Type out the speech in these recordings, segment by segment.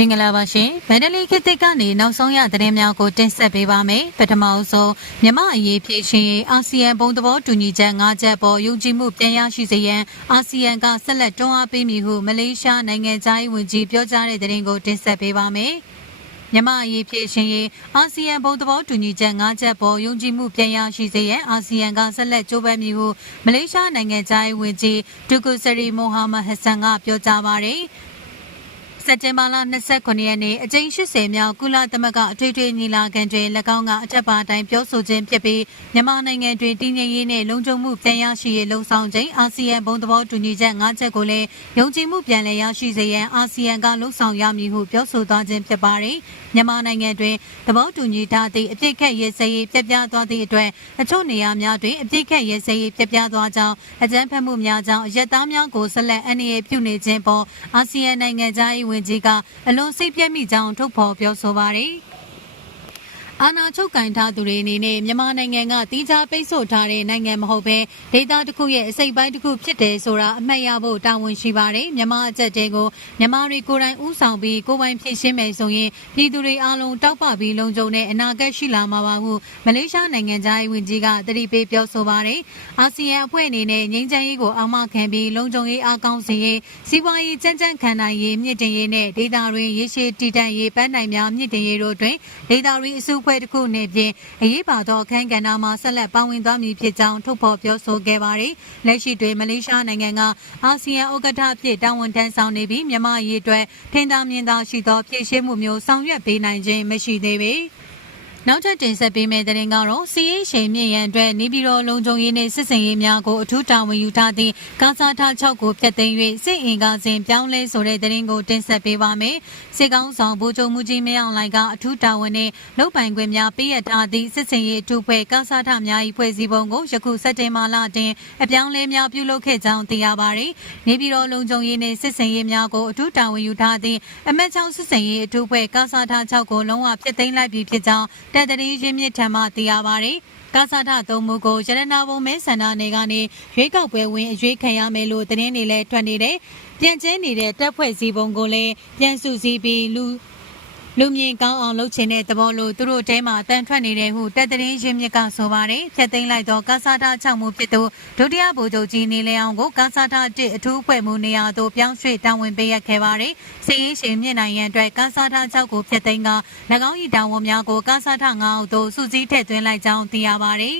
မင်္ဂလာပါရှင်ဗန်ဒလီခေတ်သစ်ကနေနောက်ဆုံးရသတင်းများကိုတင်ဆက်ပေးပါမယ်ပထမအဆုံးမြမအရေးဖြည့်ရှင်ရေးအာဆီယံဘုံသဘောတူညီချက်၅ချက်ပေါ်ယုံကြည်မှုပြန်ရရှိစေရန်အာဆီယံကဆက်လက်တွန်းအားပေးမည်ဟုမလေးရှားနိုင်ငံသားရေးဝန်ကြီးပြောကြားတဲ့သတင်းကိုတင်ဆက်ပေးပါမယ်မြန်မာအရေးဖြည့်ရှင်ရေးအာဆီယံဘုံသဘောတူညီချက်၅ချက်ပေါ်ယုံကြည်မှုပြန်ရရှိစေရန်အာဆီယံကဆက်လက်ကြိုးပမ်းမည်ဟုမလေးရှားနိုင်ငံသားရေးဝန်ကြီးဒူကူဆရီမိုဟာမက်ဟဆန်ကပြောကြားပါတယ် စက်တင်ဘာလ29ရက်နေ့အကြိမ်80မြောက်ကုလသမဂ္ဂအထွေထွေညီလာခံတွင်၎င်းကအထက်ပါတိုင်းပြောဆိုခြင်းဖြစ်ပြီးမြန်မာနိုင်ငံတွင်တည်ငြိမ်ရေးနှင့်လုံခြုံမှုပြန်ရရှိရေးလှုံ့ဆော်ခြင်းအာဆီယံဘုံသဘောတူညီချက်၅ချက်ကိုလည်းယုံကြည်မှုပြန်လည်ရရှိစေရန်အာဆီယံကလှုံ့ဆော်ရမည်ဟုပြောဆိုသွားခြင်းဖြစ်ပါတယ်။မြန်မာနိုင်ငံတွင်သဘောတူညီထားသည့်အပြစ်ခတ်ရေးစရေးပြပြသွားသည့်အတွက်အချို့နေရာများတွင်အပြစ်ခတ်ရေးစရေးပြပြသွားကြောင်းအကြမ်းဖက်မှုများကြောင့်အရက်သားများကိုဆက်လက်အန္တရာယ်ပြုနေခြင်းပေါ်အာဆီယံနိုင်ငံသား၏ဝန်ကြီးကအလွန်စိတ်ပြည့်မိကြောင်းထုတ်ဖော်ပြောဆိုပါတယ်။ အာဏာချုပ်ကင်ထားသူတွေအနေနဲ့မြန်မာနိုင်ငံကတီးခြားပိတ်ဆို့ထားတဲ့နိုင်ငံမဟုတ်ဘဲဒေသတစ်ခုရဲ့အစိပ်ပိုင်းတစ်ခုဖြစ်တယ်ဆိုတာအမှတ်ရဖို့တာဝန်ရှိပါတယ်မြန်မာအကြက်တဲကိုမြန်မာတွေကိုယ်တိုင်ဥဆောင်ပြီးကိုယ်ပိုင်ဖြစ်ရှင်းမယ်ဆိုရင်ပြည်သူတွေအားလုံးတောက်ပပြီးလုံခြုံတဲ့အနာဂတ်ရှိလာမှာပါဟုမလေးရှားနိုင်ငံသားရေးဝန်ကြီးကတတိပေးပြောဆိုပါတယ်အာဆီယံအဖွဲ့အနေနဲ့ငြိမ်းချမ်းရေးကိုအာမခံပြီးလုံခြုံရေးအားကောင်းစေရေးစီးပွားရေးကြမ်းကြမ်းခံနိုင်ရေးမြင့်တင်ရေးနဲ့ဒေသတွင်းရေရှည်တည်တံ့ရေးပန်းနိုင်များမြင့်တင်ရေးတို့တွင်ဒေသတွင်းအစုအဖွဲ့တစ်ခုအနေဖြင့်အရေးပါသောအခမ်းကဏ္ဍမှာဆက်လက်ပါဝင်သွားမည်ဖြစ်ကြောင်းထုတ်ဖော်ပြောဆိုခဲ့ပါတယ်။လက်ရှိတွင်မလေးရှားနိုင်ငံကအာဆီယံဥက္ကဋ္ဌအဖြစ်တာဝန်ထမ်းဆောင်နေပြီးမြန်မာရေးအတွက်ထင်သာမြင်သာရှိသောဖြည့်ရှင်းမှုမျိုးဆောင်ရွက်ပေးနိုင်ခြင်းမရှိသေးပေ။ နောက်ထပ်တင်ဆက်ပေးမယ့်သတင်းကတော့စီးရေးရှိန်မြင့်ရန်အတွက်နေပြည်တော်လုံခြုံရေးနှင့်စစ်စင်ရေးများကိုအထူးတာဝန်ယူထားသည့်ကာစာထ6ကိုဖျက်သိမ်း၍စစ်အင်ကာစဉ်ပြောင်းလဲဆိုတဲ့သတင်းကိုတင်ဆက်ပေးပါမယ်။စစ်ကောင်းဆောင်ဗိုလ်ချုပ်မှုကြီးမင်းအောင်လှိုင်ကအထူးတာဝန်နဲ့လုပ်ပိုင်ခွင့်များပေးရထားသည့်စစ်စင်ရေးအထူးဖွဲ့ကာစာထများ၏ဖွဲ့စည်းပုံကိုယခုစက်တင်ဘာလတွင်အပြောင်းလဲများပြုလုပ်ခဲ့ကြောင်းသိရပါတယ်။နေပြည်တော်လုံခြုံရေးနှင့်စစ်စင်ရေးများကိုအထူးတာဝန်ယူထားသည့်အမတ်6စစ်စင်ရေးအထူးဖွဲ့ကာစာထ6ကိုလုံးဝဖျက်သိမ်းလိုက်ပြီဖြစ်ကြောင်းတပ်တရင်ရင်းမြစ်ထံမှသိရပါတယ်။ကာစာထသုံးမှုကိုရတနာဘုံမဲဆန္ဒနယ်ကနေရွေးကောက်ပွဲဝင်အရွေးခံရမယ်လို့သတင်းတွေလည်းထွက်နေတယ်။ပြန်ကျင်းနေတဲ့တပ်ဖွဲ့စည်းပုံကိုလည်းပြန်စုစည်းပြီးလူ လူမြင်ကောင်းအောင်လုပ်ချင်တဲ့သဘောလို့သူတို့တဲမှာတန်ထွက်နေတဲ့ဟုတပ်တရင်ရင်းမြစ်ကဆိုပါတယ်ဖြတ်သိမ်းလိုက်သောကာစာတာ6မှုဖြစ်သူဒုတိယဗိုလ်ချုပ်ကြီးနေလျအောင်ကိုကာစာတာ1အထူးဖွဲ့မှုနေရာသို့ပြောင်းရွှေ့တာဝန်ပေးရခဲ့ပါတယ်စီရင်ရှင်မြင့်နိုင်ရန်အတွက်ကာစာတာ6ကိုဖြတ်သိမ်းက၎င်း၏တာဝန်များကိုကာစာတာ9အုပ်သို့စုစည်းထည့်သွင်းလိုက်ကြောင်းသိရပါတယ်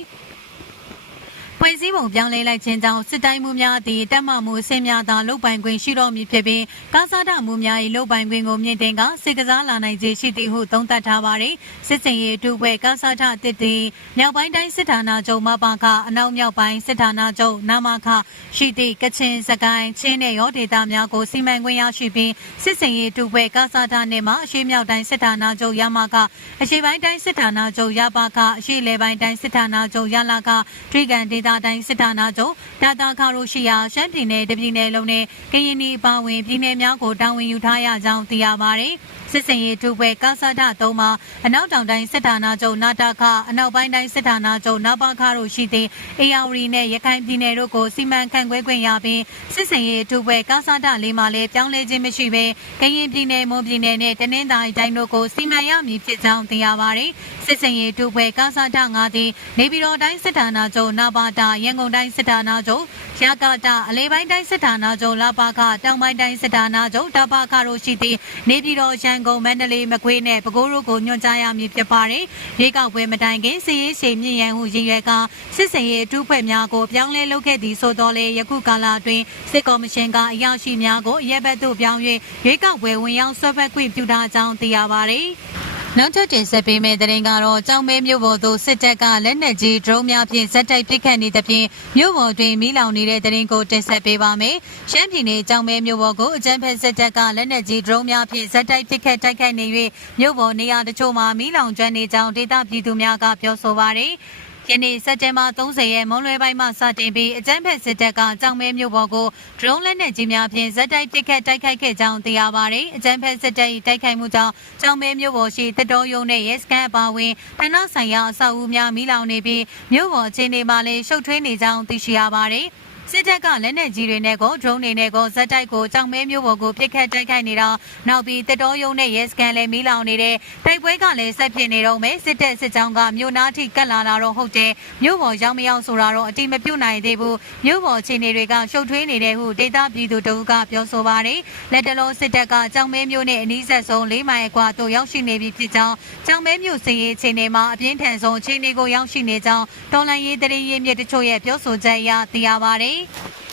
ဖွဲ့စည်းပုံပြောင်းလဲလိုက်ခြင်းကြောင့်စစ်တိုင်းမှုများသည်တက်မှမှုအဆင့်များသာလုတ်ပိုင်ခွင့်ရှိတော်မူဖြစ်ပြီးကာစားဒမှုများ၏လုတ်ပိုင်ခွင့်ကိုမြင့်တင်ကစစ်ကစားလာနိုင်ခြင်းရှိသည်ဟုသုံးသပ်ထားပါသည်စစ်စင်ရေးအထူးဖွဲ့ကာစားဒတစ်သည်မြောက်ပိုင်းတိုင်းစစ်ဌာနချုပ်မပါကအနောက်မြောက်ပိုင်းစစ်ဌာနချုပ်နာမခရှိသည့်ကချင်စကိုင်းချင်းနဲ့ရောဒေသများကိုစီမံခွင့်ရရှိပြီးစစ်စင်ရေးအထူးဖွဲ့ကာစားဒနှင့်မှအရှိမြောက်တိုင်းစစ်ဌာနချုပ်ရမကအရှိပိုင်းတိုင်းစစ်ဌာနချုပ်ရပါကအရှိလေပိုင်းတိုင်းစစ်ဌာနချုပ်ရလာကဒိကန်ဒေသတိုင်းစစ်ဌာနချုပ်ဒါတာခါရိုရှိယာရှမ်းပြည်နယ်တပြည်နယ်လုံးနဲ့ကရင်ပြည်ပါဝင်ပြည်နယ်များကိုတာဝန်ယူထားရကြောင်းသိရပါတယ်။ စစ်စင်ရေးထူပွဲကာစာဒသုံးမှာအနောက်တောင်တိုင်းစစ်ဌာနချုပ်နာတာခအနောက်ပိုင်းတိုင်းစစ်ဌာနချုပ်နာပါခတို့ရှိသည့်အေယာဝတီနဲ့ရခိုင်ပြည်နယ်တို့ကိုစီမံခန့်ခွဲခွင့်ရပြီးစစ်စင်ရေးထူပွဲကာစာဒလေးမှာလည်းပြောင်းလဲခြင်းမရှိဘဲကရင်ပြည်နယ်မွန်ပြည်နယ်နဲ့တနင်္သာရီတိုင်းတို့ကိုစီမံရမည်ဖြစ်ကြောင်းသိရပါတယ်။စစ်စင်ရေးထူပွဲကာစာဒ9သည်နေပြည်တော်တိုင်းစစ်ဌာနချုပ်နာပါတာရန်ကုန်တိုင်းစစ်ဌာနချုပ်ရကတာအလေးပိုင်းတိုင်းစစ်ဌာနချုပ်လာပါကတောင်ပိုင်းတိုင်းစစ်ဌာနချုပ်တပါခတို့ရှိသည့်နေပြည်တော်ရန်ကုန်မန္တလေးမကွေးနဲ့ပဲခူးတို့ကိုညွှန်ကြားရမည်ဖြစ်ပါတယ်။ရေကောက်ပွဲမတိုင်ခင်စီရေးရှိမြင့်ရန်ဟုရည်ရွယ်ကစစ်စင်ရေးအထူးဖွဲ့များကိုပြောင်းလဲလုပ်ခဲ့သည်ဆိုတော့လေယခုကာလအတွင်းစစ်ကော်မရှင်ကအရာရှိများကိုရဲဘက်သို့ပြောင်း၍ရေကောက်ပွဲဝင်ရောက်ဆွဲဖက်ခွင့်ပြုထားကြောင်းသိရပါတယ်။ နောက်ထပ်တင်ဆက်ပေးမယ့်သတင်းကတော့ကြောင်မဲမြို့ပေါ်သို့စစ်တပ်ကလက်နက်ကြီးဒရုန်းများဖြင့်ဇက်တိုက်ပစ်ခတ်နေသဖြင့်မြို့ပေါ်တွင်မီးလောင်နေတဲ့သတင်းကိုတင်ဆက်ပေးပါမယ်။ရှမ်းပြည်နယ်ကြောင်မဲမြို့ပေါ်ကိုအကြမ်းဖက်စစ်တပ်ကလက်နက်ကြီးဒရုန်းများဖြင့်ဇက်တိုက်ပစ်ခတ်တိုက်ခိုက်နေ၍မြို့ပေါ်နေရာတချို့မှာမီးလောင်ကျွမ်းနေကြောင်းဒေသပြည်သူများကပြောဆိုပါရယ်။ ယနေ့စက်တင်ဘာ30ရက်မွန်းလွဲပိုင်းမှစတင်ပြီးအကြမ်းဖက်စစ်တပ်ကကြောင်မဲမြို့ပေါ်ကိုဒရုန်းလက်နက်ကြီးများဖြင့်ဇက်တိုက်ပစ်ခတ်တိုက်ခိုက်ခဲ့ကြောင်းသိရပါတယ်။အကြမ်းဖက်စစ်တပ်၏တိုက်ခိုက်မှုကြောင့်ကြောင်မဲမြို့ပေါ်ရှိတတော်ရုံနဲ့ရဲစခန်းအပါအဝင်ဌာနဆိုင်ရာအဆောက်အဦများမိလောင်နေပြီးမြို့ပေါ်အခြေအနေမှာလည်းရှုပ်ထွေးနေကြောင်းသိရှိရပါတယ်။ စစ်တပ်ကလက်နက်ကြီးတွေနဲ့ကို drone တွေနဲ့ကိုဇက်တိုက်ကိုကြောင်မဲမျိုးပေါ်ကိုပစ်ခတ်တိုက်ခိုက်နေတာနောက်ပြီးတတော်ရုံနဲ့ရဲစခန်းလည်းမီးလောင်နေတဲ့တိုက်ပွဲကလည်းဆက်ဖြစ်နေတော့မယ်စစ်တပ်စစ်ကြောင်းကမြို့နာထိကတ်လာတာတော့ဟုတ်တယ်မြို့ပေါ်ရောက်မရောက်ဆိုတာတော့အတိမပြုတ်နိုင်သေးဘူးမြို့ပေါ်ခြေနေတွေကရှုပ်ထွေးနေတယ်ဟုဒေသပြည်သူတို့ကပြောဆိုပါတယ်လက်တလုံးစစ်တပ်ကကြောင်မဲမျိုးနဲ့အနီးဆက်ဆုံး၄မိုင်အကွာသို့ရောက်ရှိနေပြီဖြစ်ကြောင်းကြောင်မဲမျိုးစည်ရေးခြေနေမှာအပြင်းထန်ဆုံးခြေနေကိုရောက်ရှိနေကြောင်းတော်လိုင်းရေးတရင်ရေးမြစ်တချို့ရဲ့ပြောဆိုချက်အရသိရပါတယ် Bye.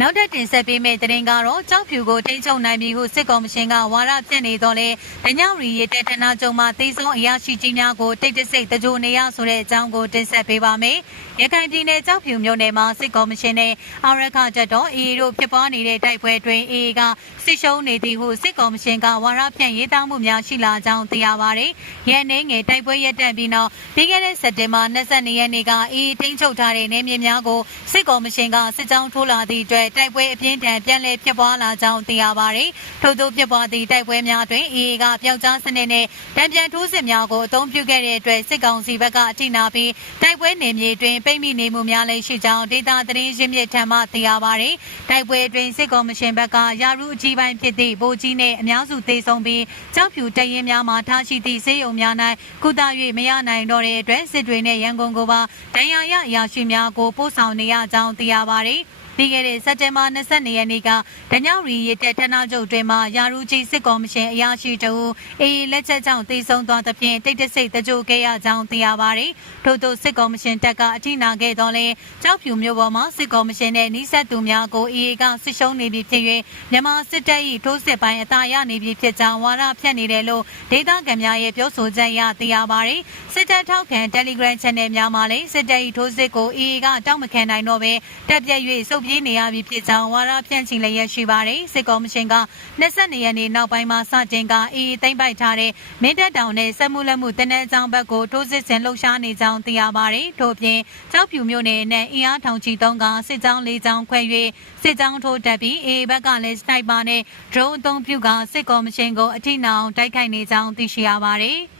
နောက်ထပ်တင်ဆက်ပေးမယ့်သတင်းကတော့ကြောက်ဖြူကိုထိန်းချုပ်နိုင်ပြီဟုစစ်ကောင်မရှင်ကဝါရပြန့်နေတော့လေဒညရီရတဲ့ဌာနချုပ်မှသေဆုံးအရာရှိကြီးများကိုတိတ်တဆိတ်တကြိုနေရဆိုတဲ့အကြောင်းကိုတင်ဆက်ပေးပါမယ်။ရခိုင်ပြည်နယ်ကြောက်ဖြူမြို့နယ်မှာစစ်ကောင်မရှင်နဲ့အာရခကြတော့အေတို့ဖြစ်ပွားနေတဲ့တိုက်ပွဲတွင်အေကစစ်ရှုံးနေသည်ဟုစစ်ကောင်မရှင်ကဝါရပြန့်ရေးသားမှုများရှိလာကြောင်းသိရပါတယ်။ရဲနေငယ်တိုက်ပွဲရပ်တန့်ပြီးနောက်ပြီးခဲ့တဲ့စက်တင်ဘာ22ရက်နေ့ကအေထိန်းချုပ်ထားတဲ့နေမြေများကိုစစ်ကောင်မရှင်ကစစ်ကြောင်းထိုးလာသည့်အတွက်တိုက်ပွဲအပြင်းထန်ပြန်လည်ဖြစ်ပွားလာကြောင်းသိရပါတယ်။ထို့သောဖြစ်ပွားသည့်တိုက်ပွဲများတွင် AA ကပျောက်ကြားစနစ်နဲ့တံပြန်ထိုးစစ်များကိုအသုံးပြုခဲ့တဲ့အတွက်စစ်ကောင်စီဘက်ကအထိနာပြီးတိုက်ပွဲနေမြေတွင်ပိတ်မိနေမှုများလည်းရှိကြောင်းဒေတာသတင်းရင်းမြစ်ထံမှသိရပါတယ်။တိုက်ပွဲတွင်စစ်ကောင်မရှင်ဘက်ကရာထူးအကြီးပိုင်းဖြစ်သည့်ဗိုလ်ကြီးနှင့်အများစုသေဆုံးပြီးကြောက်ဖြူတရင်များမှထားရှိသည့်စေယုံများ၌ကုသ၍မရနိုင်တော့တဲ့အတွက်စစ်တွေနှင့်ရန်ကုန်ကိုပါဒဏ်ရာရအရာရှိများကိုပို့ဆောင်နေရကြောင်းသိရပါတယ်။ ပြီးခဲ့တဲ့စက်တင်ဘာ22ရက်နေ့ကဒညောင်ရီရတဲ့ဌာနချုပ်တွင်မှယာရူကြီးစစ်ကော်မရှင်အရာရှိတအူအေးလက်ချက်ကြောင့်တေဆုံးသွားသဖြင့်တိတ်တဆိတ်တကြိုခဲ့ရကြောင်းသိရပါတယ်။ထို့သောစစ်ကော်မရှင်တပ်ကအထိနာခဲ့တော့လဲကြောက်ဖြူမျိုးပေါ်မှာစစ်ကော်မရှင်နဲ့နှိစက်သူများကိုအေးကစစ်ရှုံးနေပြီဖြစ်၍မြန်မာစစ်တပ်၏ထိုးစစ်ပိုင်းအသာရနေပြီဖြစ်ကြောင်းဝါဒဖြန့်နေတယ်လို့ဒေသခံများရဲ့ပြောဆိုချက်အရသိရပါတယ်။စစ်တပ်ထောက်ခံ Telegram Channel များမှာလည်းစစ်တပ်၏ထိုးစစ်ကိုအေးကတောက်မခံနိုင်တော့ဘဲတက်ပြက်၍စုပ်ပြေးနေရပြီဖြစ်ကြောင်းဝါရဖြန့်ချီလျက်ရှိပါတယ်စစ်ကော်မရှင်က22ရက်နေ့နောက်ပိုင်းမှာစတင်ကအေးသိမ့်ပိုက်ထားတဲ့မင်းတပ်တောင်နဲ့စက်မှုလက်မှုတနက်ကြောင်ဘက်ကိုထိုးစစ်ဆင်လှုပ်ရှားနေကြောင်းသိရပါတယ်ထို့ပြင်ကြောက်ဖြူမြို့နယ်နဲ့အင်အားထောင်ချီတုံးကစစ်ကြောင်း၄ကြောင်းခွဲ၍စစ်ကြောင်းထိုးတက်ပြီးအေးဘက်ကလည်းစနိုက်ပါနဲ့ drone အသုံးပြုကစစ်ကော်မရှင်ကိုအထိနာအောင်တိုက်ခိုက်နေကြောင်းသိရှိရပါတယ်